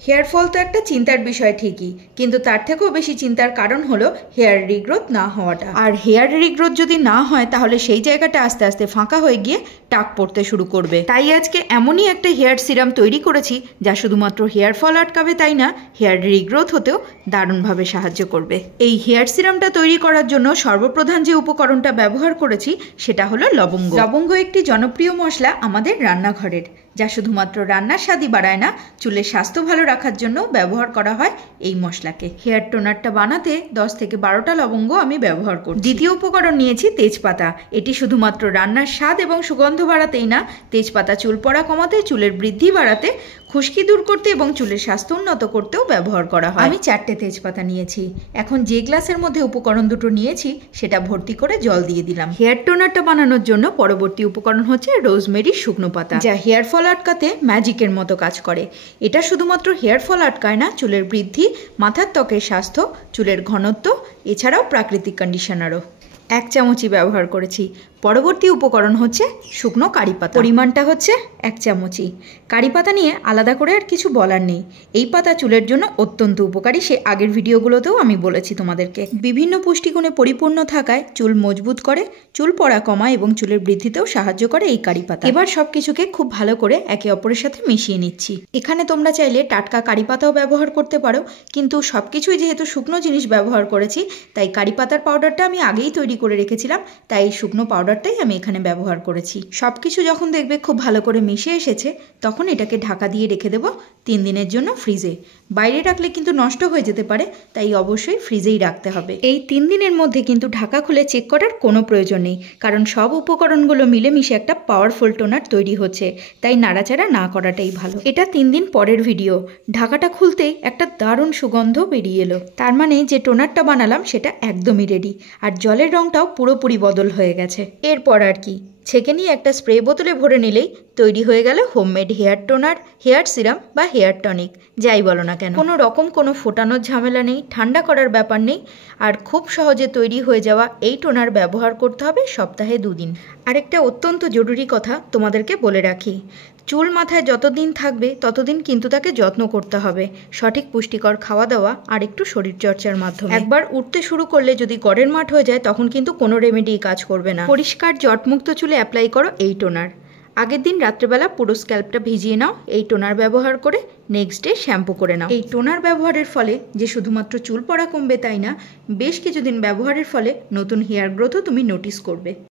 Hair fall তো একটা চিন্তার বিষয় ঠিকই, কিন্তু তার থেকেও বেশি চিন্তার কারণ হলো হেয়ার রিগ্রোথ না হওয়াটা। আর হেয়ার রিগ্রোথ যদি না হয় তাহলে সেই জায়গাটা আস্তে আস্তে ফাঁকা হয়ে গিয়ে টাক পড়তে শুরু করবে। তাই আজকে এমনই একটা হেয়ার সিরাম তৈরি করেছি যা শুধুমাত্র হেয়ার ফল আটকাবে তাই না, হেয়ার রিগ্রোথ হতেও দারুণভাবে সাহায্য করবে। এই হেয়ার সিরামটা তৈরি করার জন্য সর্বপ্রধান যে উপকরণটা ব্যবহার করেছি সেটা হলো লবঙ্গ। লবঙ্গ একটি জনপ্রিয় মশলা আমাদের রান্নাঘরের, যা শুধুমাত্র রান্নার স্বাদই বাড়ায় না, চুলের স্বাস্থ্য ভালো রাখার জন্য ব্যবহার করা হয় এই মশলাকে। হেয়ার টোনারটা বানাতে 10 থেকে 12টা লবঙ্গ আমি ব্যবহার করছি। দ্বিতীয় উপকরণ নিয়েছি তেজপাতা। এটি শুধুমাত্র রান্নার স্বাদ এবং সুগন্ধ বাড়াতেই না, তেজপাতা চুল পড়া কমাতে, চুলের বৃদ্ধি বাড়াতে, খুশকি দূর করতে এবং চুলের স্বাস্থ্য উন্নত করতেও ব্যবহার করা হয়। আমি 4টে তেজপাতা নিয়েছি। এখন যে গ্লাসের মধ্যে উপকরণ দুটো নিয়েছি সেটা ভর্তি করে জল দিয়ে দিলাম। হেয়ার টোনারটা বানানোর জন্য পরবর্তী উপকরণ হচ্ছে রোজমেরির শুকনো পাতা, যা হেয়ার ফল আটকাতে ম্যাজিকের মতো কাজ করে। এটা শুধুমাত্র হেয়ার ফল আটকায় না, চুলের বৃদ্ধি, মাথার ত্বকের স্বাস্থ্য, চুলের ঘনত্ব, এছাড়াও প্রাকৃতিক কন্ডিশনারও। 1 চামচই ব্যবহার করেছি। পরবর্তী উপকরণ হচ্ছে শুকনো কারি পাতা। পরিমাণটা হচ্ছে 1 চামচই। কারি পাতা নিয়ে আলাদা করে আর কিছু বলার নেই। এই পাতা চুলের জন্য অত্যন্ত উপকারী, সে আগের ভিডিওগুলোতেও আমি বলেছি তোমাদেরকে। বিভিন্ন পুষ্টিগুণে পরিপূর্ণ থাকায় চুল মজবুত করে, চুল পড়া কমায় এবং চুলের বৃদ্ধিতেও সাহায্য করে এই কারি পাতা। এবার সবকিছুকে খুব ভালো করে একে অপরের সাথে মিশিয়ে নিচ্ছি। এখানে তোমরা চাইলে টাটকা কারি পাতাও ব্যবহার করতে পারো, কিন্তু সবকিছুই যেহেতু শুকনো জিনিস ব্যবহার করেছি তাই কারি পাতার পাউডারটা আমি আগেই তৈরি করে রেখেছিলাম, তাই শুকনো পাউডারটাই আমি এখানে ব্যবহার করেছি। সবকিছু যখন দেখবে খুব ভালো করে মিশে এসেছে তখন এটাকে ঢাকা দিয়ে রেখে দেবো 3 দিনের জন্য ফ্রিজে। বাইরে রাখলে কিন্তু নষ্ট হয়ে যেতে পারে, তাই অবশ্যই ফ্রিজেই রাখতে হবে। এই 3 দিনের মধ্যে কিন্তু ঢাকা খুলে চেক করার কোনো প্রয়োজন নেই, কারণ সব উপকরণগুলো মিলেমিশে একটা পাওয়ারফুল টোনার তৈরি হচ্ছে, তাই নাড়াচাড়া না করাটাই ভালো। এটা 3 দিন পরের ভিডিও। ঢাকাটা খুলতেই একটা দারুণ সুগন্ধ বেরিয়ে এলো, তার মানে যে টোনারটা বানালাম সেটা একদমই রেডি। আর জলের রংটাও পুরোপুরি বদল হয়ে গেছে। এরপর আর কি, ছেঁকে নিয়ে একটা স্প্রে বোতলে ভরে নিলেই তৈরি হয়ে গেল homemade hair toner, hair serum বা হেয়ার টনিক, যাই বলো না কেন। কোনো রকম কোনো ফোটানোর ঝামেলা নেই, ঠান্ডা করার ব্যাপার নেই, আর খুব সহজে তৈরি হয়ে যাওয়া এই টোনার ব্যবহার করতে হবে সপ্তাহে 2 দিন। আরেকটা অত্যন্ত জরুরি কথা তোমাদেরকে বলে রাখি, চুল মাথায় যতদিন থাকবে ততদিন কিন্তু তাকে যত্ন করতে হবে, সঠিক পুষ্টিকর খাওয়া দাওয়া আর একটু শরীরচর্চার মাধ্যমে। একবার উঠতে শুরু করলে যদি গড়ের মাঠ হয়ে যায় তখন কিন্তু কোনো রেমেডি কাজ করবে না। পরিষ্কার জটমুক্ত চুলে অ্যাপ্লাই করো এই টোনার। আগের দিন রাত্রেবেলা পুরো স্ক্যাল্পটা ভিজিয়ে নাও এই টোনার ব্যবহার করে, নেক্সট ডে শ্যাম্পু করে নাও। এই টোনার ব্যবহারের ফলে যে শুধুমাত্র চুল পড়া কমবে তাই না, বেশ কিছুদিন ব্যবহারের ফলে নতুন হেয়ার গ্রোথও তুমি নোটিস করবে।